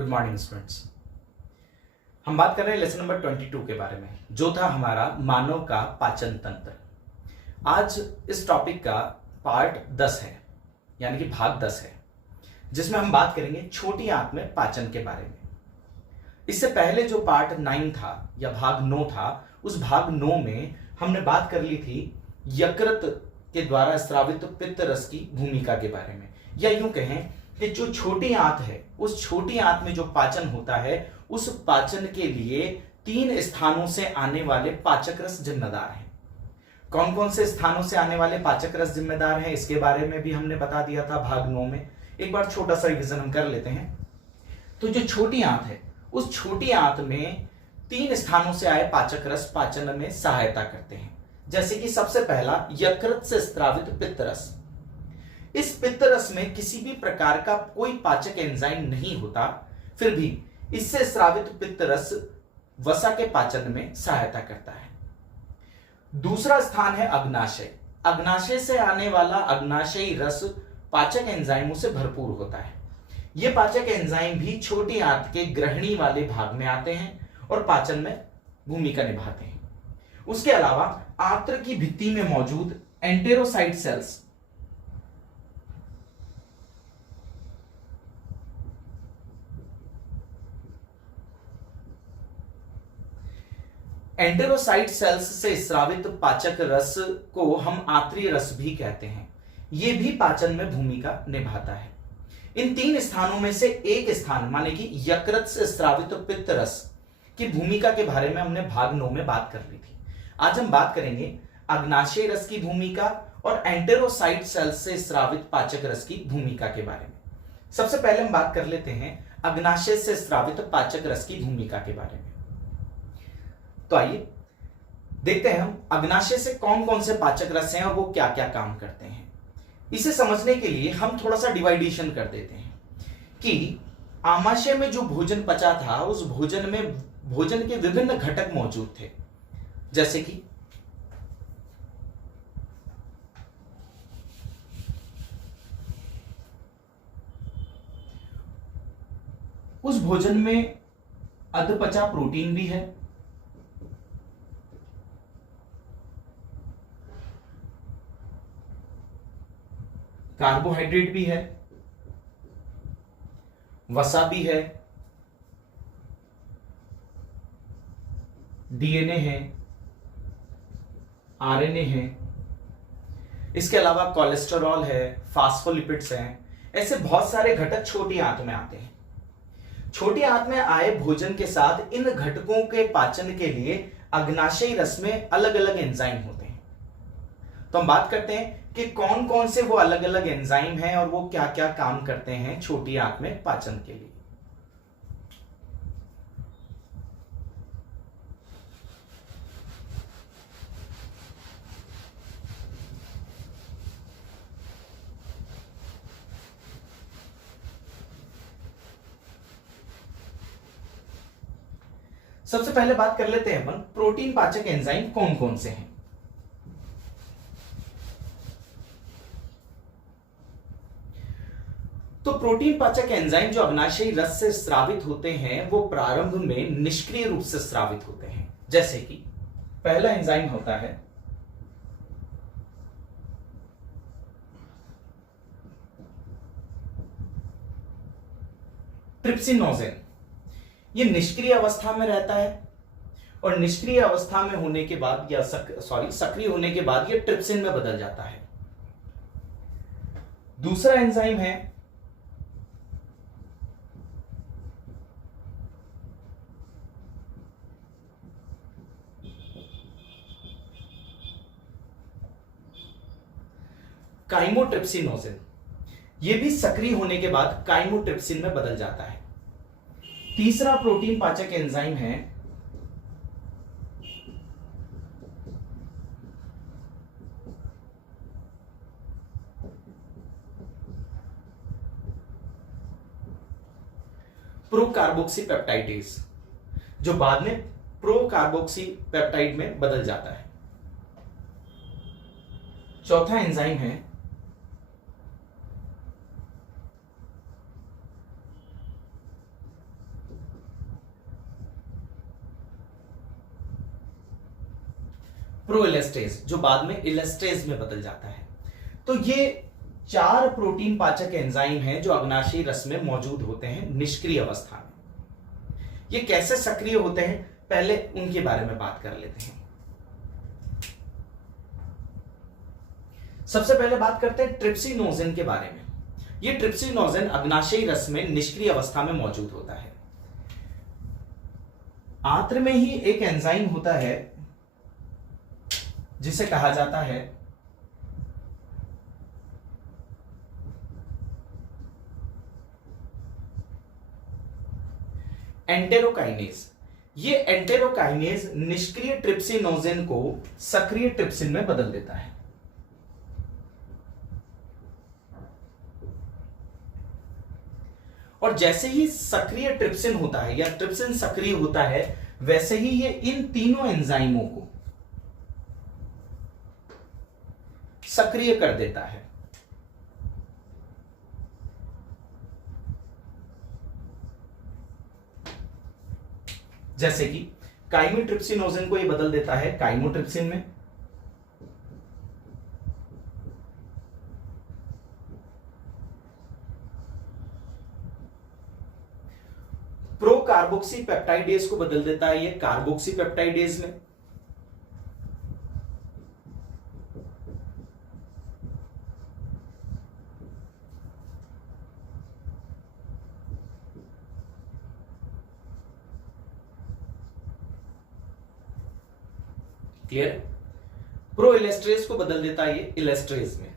Good morning students. हम बात कर रहे हैं लेसन नंबर 22 के बारे में, जो था हमारा मानव का पाचन तंत्र। आज इस टॉपिक का पार्ट 10 है, यानी कि भाग 10 है, जिसमें हम बात करेंगे छोटी आंत में पाचन के बारे में। इससे पहले जो पार्ट 9 था या भाग 9 था, उस भाग 9 में हमने बात कर ली थी यकृत के द्वारा स्रावित पित्त रस की भूमिका के बारे में, या यूं कहें कि जो छोटी आंत है, उस छोटी आंत में जो पाचन होता है, उस पाचन के लिए 3 स्थानों से आने वाले पाचक रस जिम्मेदार हैं। कौन कौन से स्थानों से आने वाले पाचक रस जिम्मेदार हैं, इसके बारे में भी हमने बता दिया था भाग 9 में। एक बार छोटा सा रिवीजन हम कर लेते हैं। तो जो छोटी आंत है, उस छोटी आंत में 3 स्थानों से आए पाचक रस पाचन में सहायता करते हैं। जैसे कि सबसे पहला यकृत से स्रावित पित्त रस। इस पित्त रस में किसी भी प्रकार का कोई पाचक एंजाइम नहीं होता, फिर भी इससे स्रावित पित्त रस वसा के पाचन में सहायता करता है। दूसरा स्थान है अग्नाशय। अग्नाशय से आने वाला अग्नाशयी रस पाचक एंजाइमों से भरपूर होता है। ये पाचक एंजाइम भी छोटी आंत के ग्रहणी वाले भाग में आते हैं और पाचन में भूमिका निभाते हैं। उसके अलावा आंत्र की भित्ति में मौजूद एंटेरोसाइट सेल्स एंटेरोसाइट सेल्स से स्रावित पाचक रस को हम आंत्रीय रस भी कहते हैं। यह भी पाचन में भूमिका निभाता है। इन 3 स्थानों में से एक स्थान, माने कि यकृत से स्रावित पित्त रस की भूमिका के बारे में हमने भाग 9 में बात कर ली थी। आज हम बात करेंगे अग्नाशय रस की भूमिका और एंटेरोसाइट सेल्स से स्रावित पाचक रस की भूमिका के बारे में। सबसे पहले हम बात कर लेते हैं अग्नाशय से स्रावित पाचक रस की भूमिका के बारे में। तो आइए देखते हैं हम अग्नाशय से कौन कौन से पाचक रस हैं और वो क्या क्या काम करते हैं। इसे समझने के लिए हम थोड़ा सा डिवाइडेशन कर देते हैं कि आमाशय में जो भोजन पचा था, उस भोजन में भोजन के विभिन्न घटक मौजूद थे। जैसे कि उस भोजन में अधपचा प्रोटीन भी है, कार्बोहाइड्रेट भी है, वसा भी है, डीएनए है, आरएनए है, इसके अलावा कोलेस्टेरॉल है, फास्फोलिपिड्स हैं। ऐसे बहुत सारे घटक छोटी आंत में आते हैं। छोटी आंत में आए भोजन के साथ इन घटकों के पाचन के लिए अग्नाशयी रस में अलग अलग एंजाइम होते हैं। तो हम बात करते हैं कि कौन कौन से वो अलग अलग एंजाइम हैं और वो क्या क्या काम करते हैं छोटी आंत में पाचन के लिए। सबसे पहले बात कर लेते हैं अपन प्रोटीन पाचक एंजाइम कौन कौन से हैं। तो प्रोटीन पाचक एंजाइम जो अग्नाशयी रस से स्रावित होते हैं, वो प्रारंभ में निष्क्रिय रूप से स्रावित होते हैं। जैसे कि पहला एंजाइम होता है ट्रिप्सिनोजेन। ये निष्क्रिय अवस्था में रहता है और निष्क्रिय अवस्था में होने के बाद या सक्रिय होने के बाद ये ट्रिप्सिन में बदल जाता है। दूसरा एंजाइम है काइमोट्रिप्सिनोजेन। ये भी सक्रिय होने के बाद काइमोट्रिप्सिन में बदल जाता है। तीसरा प्रोटीन पाचक एंजाइम है प्रोकार्बोक्सीपेप्टाइडेज, जो बाद में प्रोकार्बोक्सीपेप्टाइड में बदल जाता है। चौथा एंजाइम है प्रोइलेस्ट्रेज, जो बाद में इलेस्ट्रेज में बदल जाता है। तो ये 4 प्रोटीन पाचक एंजाइम हैं जो अग्नाशयी रस में मौजूद होते हैं निष्क्रिय अवस्था में। ये कैसे सक्रिय होते हैं, पहले उनके बारे में बात कर लेते हैं। सबसे पहले बात करते हैं ट्रिप्सिनोजेन के बारे में। ये ट्रिप्सिनोजेन अग्नाशयी रस में निष्क्रिय अवस्था में मौजूद होता है। आंत्र में ही एक एंजाइम होता है जिसे कहा जाता है एंटेरोकाइनेज। ये एंटेरोकाइनेज निष्क्रिय ट्रिप्सिनोजेन को सक्रिय ट्रिप्सिन में बदल देता है। और जैसे ही सक्रिय ट्रिप्सिन होता है या ट्रिप्सिन सक्रिय होता है, वैसे ही ये इन तीनों एंजाइमों को सक्रिय कर देता है। जैसे कि काइमोट्रिप्सिनोजेन को ये बदल देता है काइमोट्रिप्सिन में, प्रो कार्बोक्सी पेप्टाइडेज को बदल देता है ये कार्बोक्सी पेप्टाइडेज में, क्लियर। प्रो इलेस्ट्रेज को बदल देता है ये इलेस्ट्रेज में।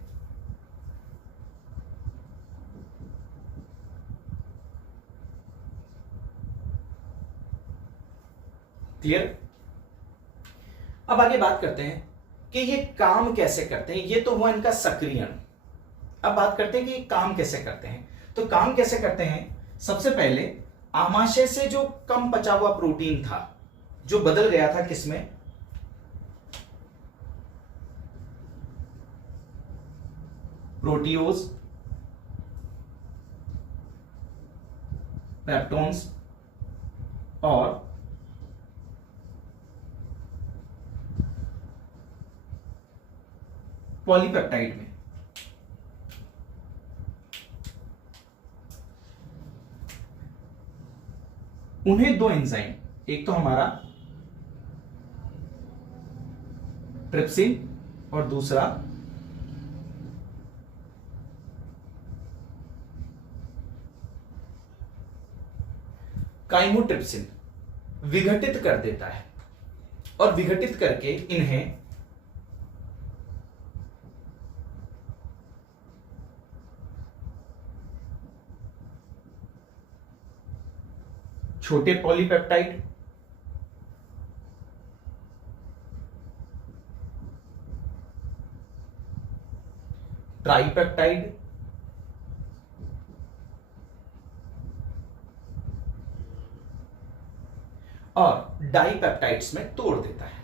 क्लियर। अब आगे बात करते हैं कि ये काम कैसे करते हैं। ये तो हुआ इनका सक्रियण। अब बात करते हैं कि ये काम कैसे करते हैं। तो काम कैसे करते हैं, सबसे पहले आमाशय से जो कम पचा हुआ प्रोटीन था, जो बदल गया था किसमें, प्रोटियोज, पेप्टोन्स और पॉलीपेप्टाइड में, उन्हें दो एंजाइम, एक तो हमारा ट्रिप्सिन और दूसरा काइमोट्रिप्सिन, विघटित कर देता है। और विघटित करके इन्हें छोटे पॉलीपेप्टाइड, ट्राइपेप्टाइड और डाइपेप्टाइड्स में तोड़ देता है।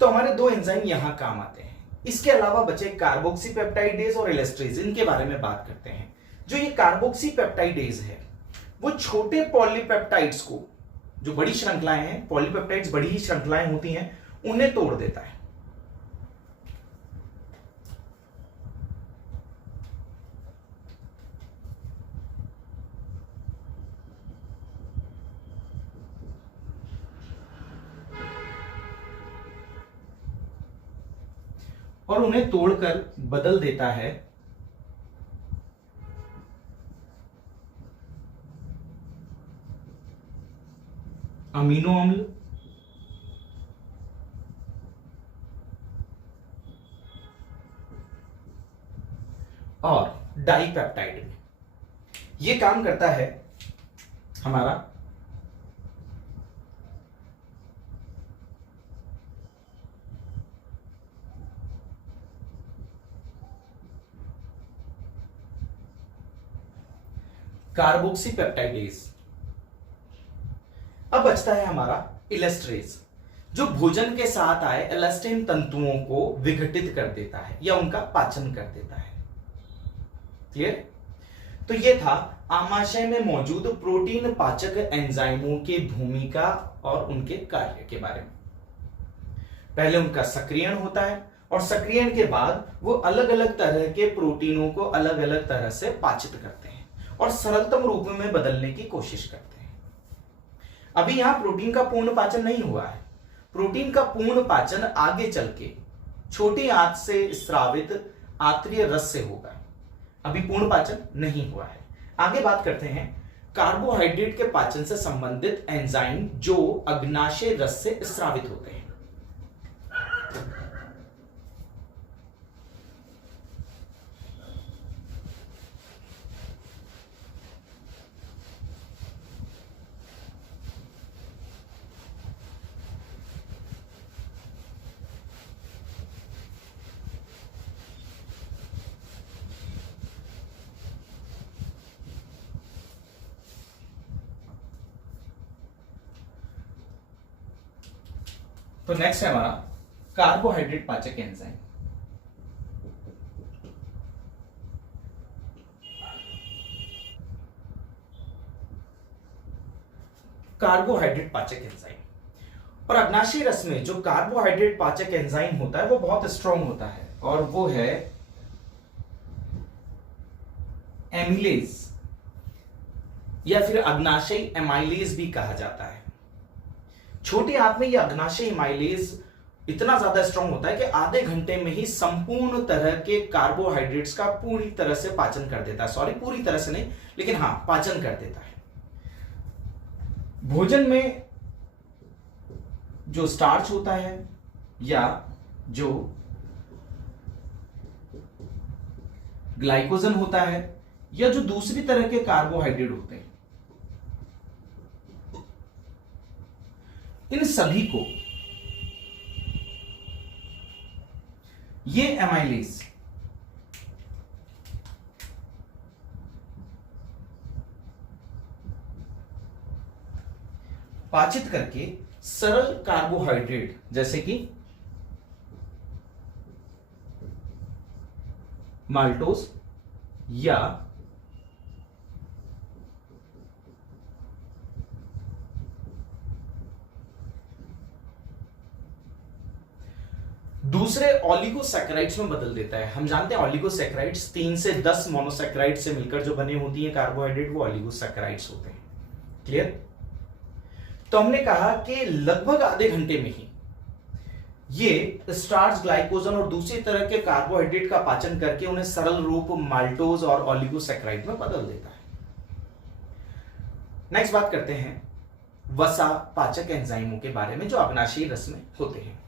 तो हमारे दो एंजाइम यहां काम आते हैं। इसके अलावा बचे कार्बोक्सी पेप्टाइडेज और इलेस्ट्रेज, इनके बारे में बात करते हैं। जो ये कार्बोक्सी पेप्टाइडेज है, वो छोटे पॉलीपेप्टाइड्स को, जो बड़ी श्रृंखलाएं हैं, पॉलीपेप्टाइड्स बड़ी ही श्रृंखलाएं होती हैं, उन्हें तोड़ देता है। और उन्हें तोड़कर बदल देता है अमीनो अम्ल और डाइपेप्टाइड में। यह काम करता है हमारा कार्बोक्सी पेप्टाइडेज। अब बचता है हमारा इलेस्ट्रेज, जो भोजन के साथ आए इलेस्टिन तंतुओं को विघटित कर देता है या उनका पाचन कर देता है। क्लियर। तो यह था आमाशय में मौजूद प्रोटीन पाचक एंजाइमों की भूमिका और उनके कार्य के बारे में। पहले उनका सक्रियण होता है और सक्रियण के बाद वो अलग अलग तरह के प्रोटीनों को अलग अलग तरह से पाचित करते हैं और सरलतम रूप में बदलने की कोशिश करते हैं। अभी यहां प्रोटीन का पूर्ण पाचन नहीं हुआ है। प्रोटीन का पूर्ण पाचन आगे चल के छोटी आंत से स्रावित आंतरीय रस से होगा। अभी पूर्ण पाचन नहीं हुआ है। आगे बात करते हैं कार्बोहाइड्रेट के पाचन से संबंधित एंजाइम जो अग्नाशय रस से स्रावित होते हैं। तो नेक्स्ट है हमारा कार्बोहाइड्रेट पाचक एंजाइम। कार्बोहाइड्रेट पाचक एंजाइम और अग्नाशय रस में जो कार्बोहाइड्रेट पाचक एंजाइम होता है वो बहुत स्ट्रांग होता है और वो है एमिलेज या फिर अग्नाशय एमाइलेज भी कहा जाता है। छोटी आंत में यह अग्नाशय एमाइलेज इतना ज्यादा स्ट्रांग होता है कि आधे घंटे में ही संपूर्ण तरह के कार्बोहाइड्रेट्स का पूरी तरह से पाचन कर देता है। सॉरी, पूरी तरह से नहीं, लेकिन हां, पाचन कर देता है। भोजन में जो स्टार्च होता है या जो ग्लाइकोजन होता है या जो दूसरी तरह के कार्बोहाइड्रेट होते हैं, इन सभी को ये एमाइलेज पाचित करके सरल कार्बोहाइड्रेट जैसे कि माल्टोज या दूसरे ऑलिगोसैकेराइड्स में बदल देता है। हम जानते हैं ऑलिगोसैकेराइड्स 3 से 10 मोनोसैकेराइड से मिलकर जो बने होती हैं कार्बोहाइड्रेट, वो ऑलिगोसैकेराइड्स होते हैं। क्लियर? तो हमने कहा कि लगभग आधे घंटे में ही ये स्टार्च, ग्लाइकोजन और दूसरी तरह के कार्बोहाइड्रेट का पाचन करके उन्हें सरल रूप माल्टोज और ऑलिगोसैकेराइड में बदल देता है। नेक्स्ट बात करते हैं वसा पाचक एंजाइमों के बारे में जो अग्नाशयी रस में होते हैं।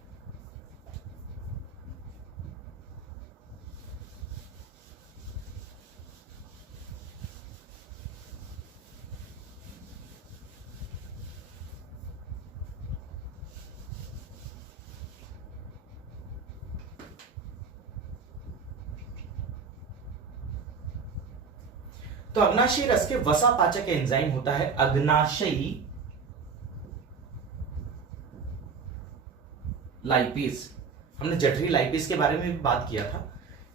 तो अग्नाशयी रस के वसा पाचक एंजाइम होता है अग्नाशयी लाइपेज। हमने जठरी लाइपेज के बारे में भी बात किया था।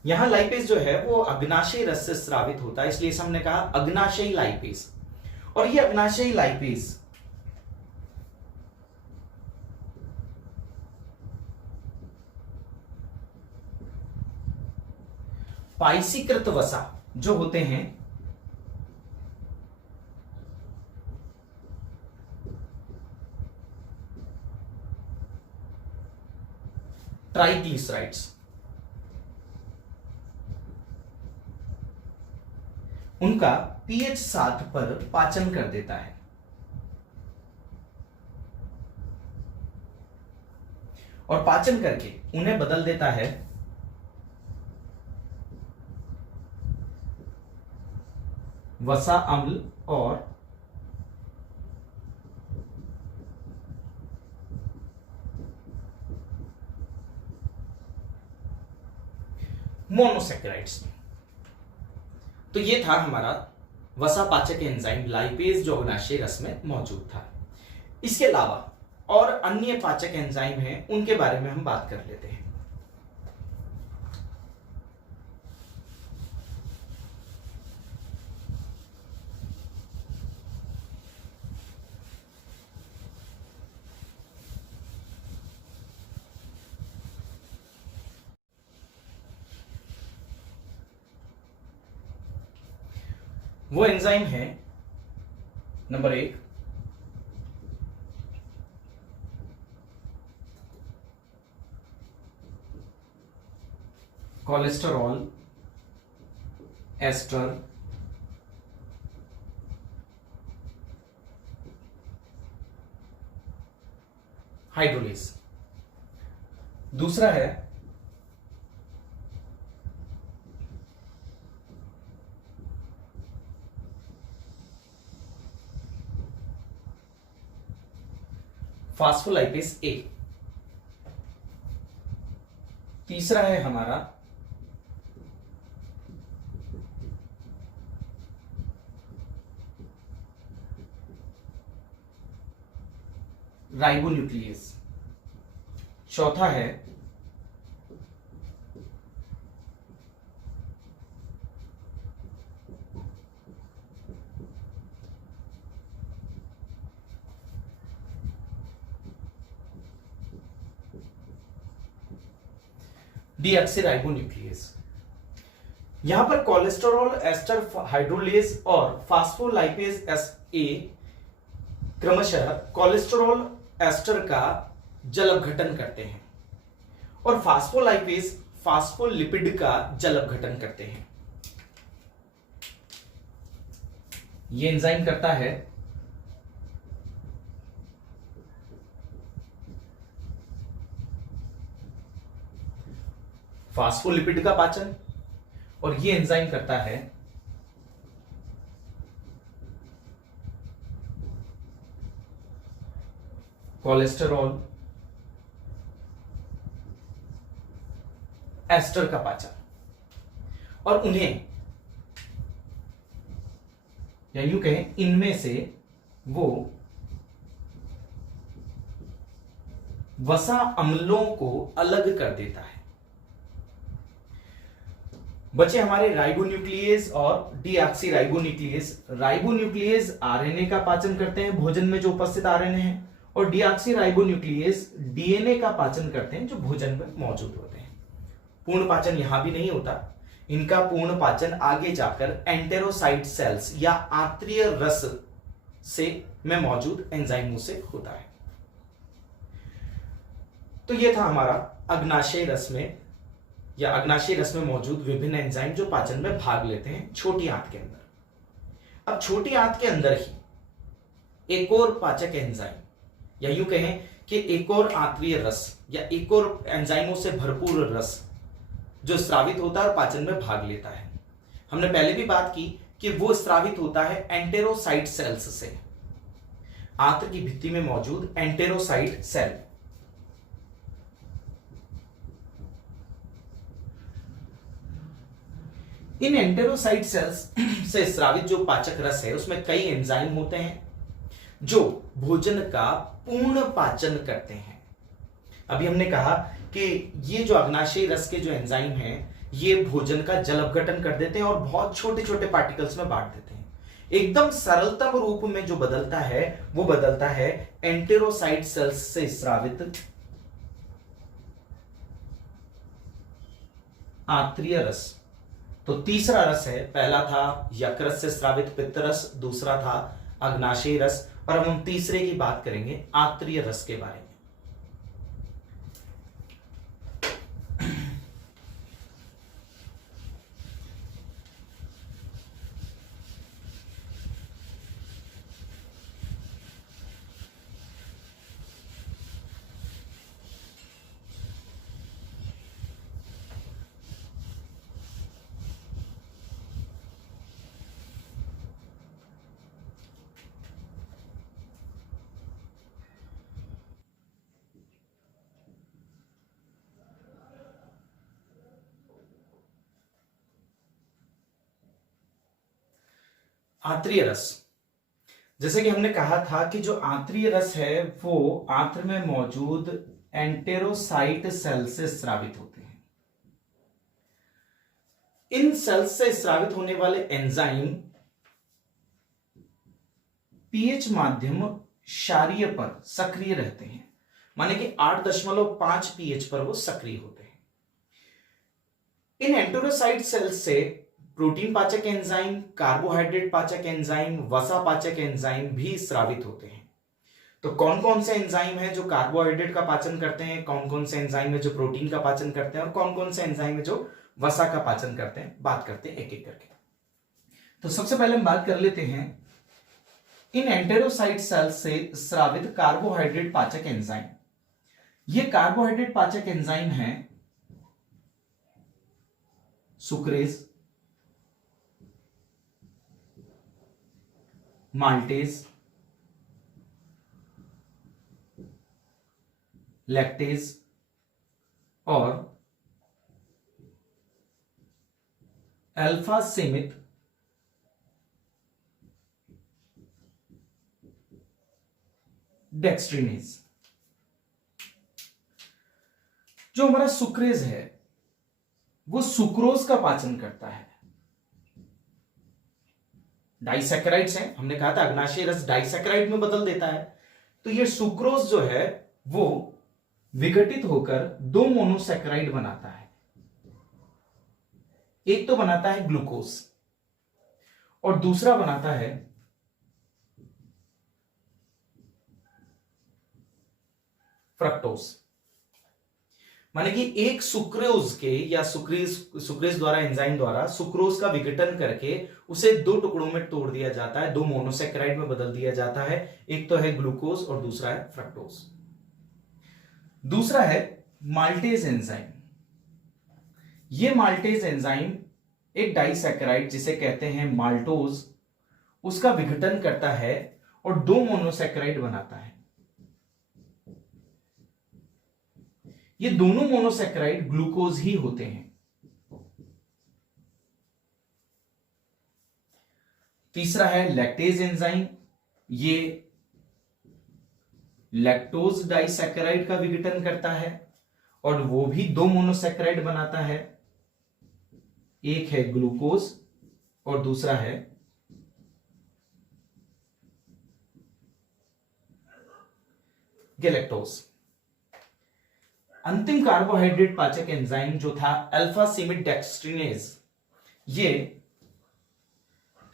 यहां लाइपेज जो है वो अग्नाशयी रस से स्रावित होता है, इसलिए हमने कहा अग्नाशयी लाइपेज। और ये अग्नाशयी लाइपेज पाइसीकृत वसा जो होते हैं ट्राइग्लिसराइड्स, उनका pH 7 पर पाचन कर देता है और पाचन करके उन्हें बदल देता है वसा अम्ल और मोनोसैकेराइड्स। तो ये था हमारा वसा पाचक एंजाइम लाइपेज जो अग्नाशयी रस में मौजूद था। इसके अलावा और अन्य पाचक एंजाइम हैं, उनके बारे में हम बात कर लेते हैं। वो एंजाइम है नंबर 1 कोलेस्टेरॉल एस्टर हाइड्रोलेज। दूसरा है फास्फोलाइपेज ए। तीसरा है हमारा राइबोन्यूक्लियस। चौथा है डीऑक्सीराइबोन्यूक्लियस। यहां पर कोलेस्टेरॉल एस्टर हाइड्रोलेज और फास्फोलाइपेज एस ए क्रमशः कोलेस्टेरॉल एस्टर का जल अपघटन करते हैं और फास्फोलाइपेज फास्फोलिपिड का जल अपघटन करते हैं। ये एंजाइम करता है फास्फोलिपिड का पाचन और ये एंजाइम करता है कोलेस्टेरॉल एस्टर का पाचन। और उन्हें या यूं कहें इनमें से वो वसा अम्लों को अलग कर देता है। बचे हमारे राइबोन्यूक्लियेज और डीऑक्सीराइबोन्यूक्लियेज। राइबोन्यूक्लियेज आरएनए का पाचन करते हैं, भोजन में जो उपस्थित आरएनए है, और डीऑक्सीराइबोन्यूक्लियेज डीएनए का पाचन करते हैं जो भोजन में मौजूद होते हैं। पूर्ण पाचन यहां भी नहीं होता, इनका पूर्ण पाचन आगे जाकर एंटेरोसाइट सेल्स या आंत्रिय रस से में मौजूद एंजाइमों से होता है। तो यह था हमारा अग्नाशय रस में या अग्नाशय रस में मौजूद विभिन्न एंजाइम जो पाचन में भाग लेते हैं छोटी आंत के अंदर। अब छोटी आंत के अंदर ही एक और पाचक एंजाइम या यूं कहें कि एक और आंतरीय रस या एक और एंजाइमों से भरपूर रस जो स्रावित होता है और पाचन में भाग लेता है। हमने पहले भी बात की कि वो स्रावित होता है एंटेरोसाइट सेल्स से, आंत्र की भित्ति में मौजूद एंटेरोसाइट सेल। इन एंटेरोसाइट सेल्स से स्रावित जो पाचक रस है उसमें कई एंजाइम होते हैं जो भोजन का पूर्ण पाचन करते हैं। अभी हमने कहा कि ये जो अग्नाशयी रस के जो एंजाइम हैं ये भोजन का जल अपघटन कर देते हैं और बहुत छोटे छोटे पार्टिकल्स में बांट देते हैं। एकदम सरलतम रूप में जो बदलता है वो बदलता है एंटेरोसाइट सेल्स से स्रावित आंतरीय रस। तो तीसरा रस है, पहला था यकृत से स्रावित पित्तरस, दूसरा था अग्नाशयी रस, और अब हम तीसरे की बात करेंगे आंतरीय रस के बारे में। आंतरीय रस, जैसे कि हमने कहा था कि जो आंतरीय रस है वो आंत्र में मौजूद एंटेरोसाइट सेल से स्रावित होते हैं। इन सेल्स से स्रावित होने वाले एंजाइम पीएच माध्यम क्षारीय पर सक्रिय रहते हैं, माने कि 8.5 पीएच पर वो सक्रिय होते हैं। इन एंटेरोसाइट सेल्स से प्रोटीन पाचक एंजाइम, कार्बोहाइड्रेट पाचक एंजाइम, वसा पाचक एंजाइम भी स्रावित होते हैं। तो कौन कौन से एंजाइम है जो कार्बोहाइड्रेट का पाचन करते हैं, कौन कौन से एंजाइम है जो प्रोटीन का पाचन करते हैं, और कौन कौन से एंजाइम है जो वसा का पाचन करते हैं, बात करते हैं एक एक करके। तो सबसे पहले हम बात कर लेते हैं इन एंटेरोसाइट सेल्स से स्रावित कार्बोहाइड्रेट पाचक एंजाइम। ये कार्बोहाइड्रेट पाचक एंजाइम है सुक्रेज, माल्टेज, लैक्टेज और अल्फा सीमित डेक्स्ट्रीनेज। जो हमारा सुक्रेज है वो सुक्रोज का पाचन करता है। डाइसैकेराइड्स हैं, हमने कहा था अग्नाशय रस डाइसैकेराइड में बदल देता है। तो ये सुक्रोज जो है वो विघटित होकर दो मोनोसैकेराइड बनाता है। एक तो बनाता है ग्लूकोज और दूसरा बनाता है फ्रक्टोज। माने कि एक सुक्रोज के या सुक्रेज द्वारा, एंजाइम द्वारा सुक्रोज का विघटन करके उसे दो टुकड़ों में तोड़ दिया जाता है, दो मोनोसैकेराइड में बदल दिया जाता है। एक तो है ग्लूकोज और दूसरा है फ्रक्टोज। दूसरा है माल्टेज एंजाइम। ये माल्टेज एंजाइम एक डाइसैकेराइड जिसे कहते हैं माल्टोज, उसका विघटन करता है और दो मोनोसैकेराइड बनाता है। ये दोनों मोनोसैकेराइड ग्लूकोज ही होते हैं। तीसरा है लैक्टेज एंजाइम। ये लैक्टोज डाइसैकेराइड का विघटन करता है और वो भी दो मोनोसैकेराइड बनाता है। एक है ग्लूकोज और दूसरा है गैलेक्टोज। अंतिम कार्बोहाइड्रेट पाचक एंजाइम जो था अल्फा सीमित डेक्स्ट्रीनेज, ये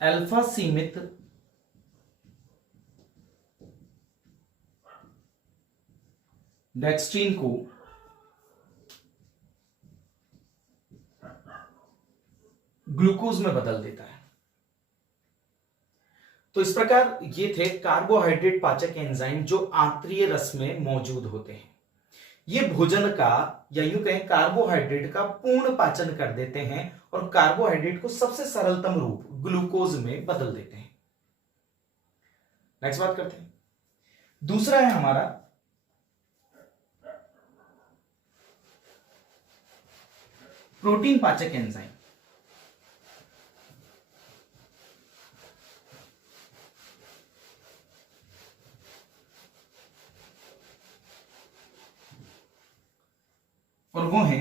अल्फा सीमित डेक्स्ट्रीन को ग्लूकोज में बदल देता है। तो इस प्रकार ये थे कार्बोहाइड्रेट पाचक एंजाइम जो आंतरीय रस में मौजूद होते हैं। ये भोजन का या यूं कहें कार्बोहाइड्रेट का पूर्ण पाचन कर देते हैं और कार्बोहाइड्रेट को सबसे सरलतम रूप ग्लूकोज में बदल देते हैं। नेक्स्ट बात करते हैं। दूसरा है हमारा प्रोटीन पाचक एंजाइम। और वो है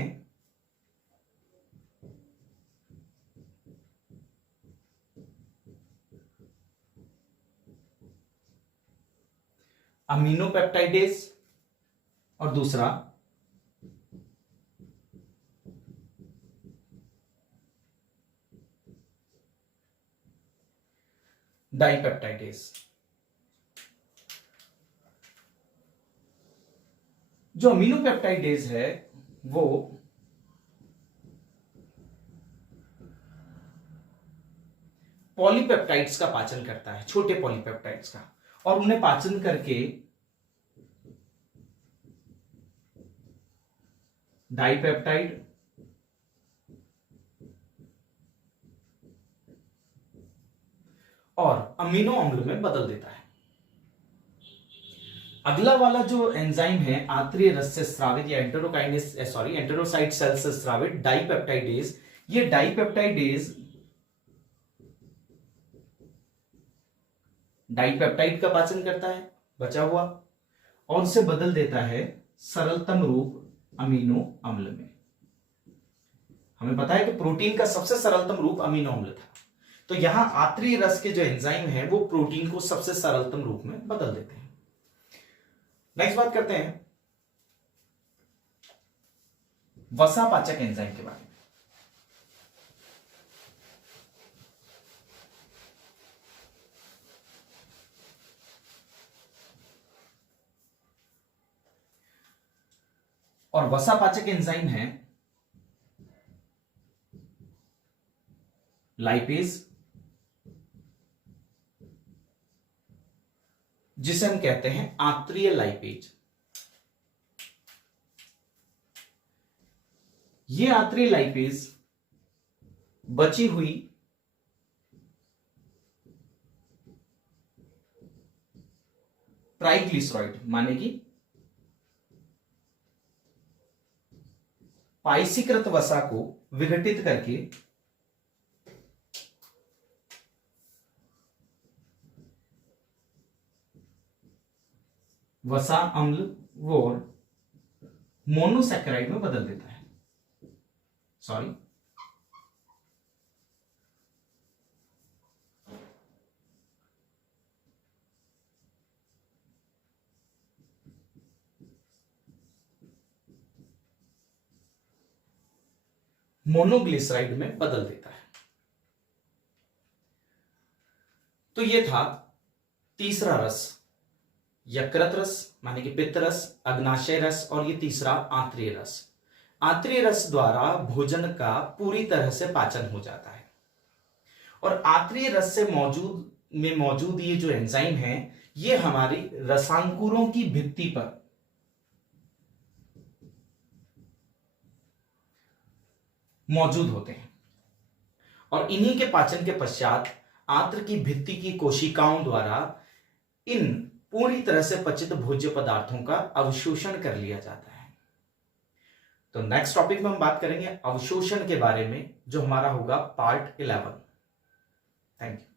अमीनोपेप्टाइडेज और दूसरा डाइपेप्टाइडेज। जो अमीनोपेप्टाइडेज है वो पॉलीपेप्टाइड्स का पाचन करता है, छोटे पॉलीपेप्टाइड्स का, और उन्हें पाचन करके डाइपेप्टाइड और अमीनो अम्ल में बदल देता है। अगला वाला जो एंजाइम है आंतरीय रस से स्रावित या एंटेरोसाइट सेल से स्रावित डाइपेप्टाइडेज, ये डाइपेप्टाइडेज डाइपेप्टाइड का पाचन करता है बचा हुआ और उसे बदल देता है सरलतम रूप अमीनो अम्ल में। हमें पता है कि प्रोटीन का सबसे सरलतम रूप अमीनो अम्ल था, तो यहां आंतरीय रस के जो एंजाइम है वो प्रोटीन को सबसे सरलतम रूप में बदल देते हैं। नेक्स्ट बात करते हैं वसा पाचक एंजाइम के बारे में। और वसापाचक एंजाइम है लाइपेज, जिसे हम कहते हैं आंत्रीय लाइपेज। ये आंतरिक लाइपेज बची हुई ट्राइग्लिसराइड माने कि पाइसीकृत वसा को विघटित करके वसा अम्ल और मोनोसैकेराइड में बदल देता है। सॉरी, मोनोग्लिसराइड में बदल देता है। तो ये था तीसरा रस, यकृत रस माने कि पित्त रस, अग्नाशय रस, और ये तीसरा आंत्रीय रस। आंतरिक रस द्वारा भोजन का पूरी तरह से पाचन हो जाता है। और आंतरिक रस से मौजूद ये जो एंजाइम है, ये हमारी रसांकुरों की भित्ति पर मौजूद होते हैं और इन्हीं के पाचन के पश्चात आंत्र की भित्ति की कोशिकाओं द्वारा इन पूरी तरह से पचित भोज्य पदार्थों का अवशोषण कर लिया जाता है। तो नेक्स्ट टॉपिक में हम बात करेंगे अवशोषण के बारे में, जो हमारा होगा पार्ट 11। Thank you.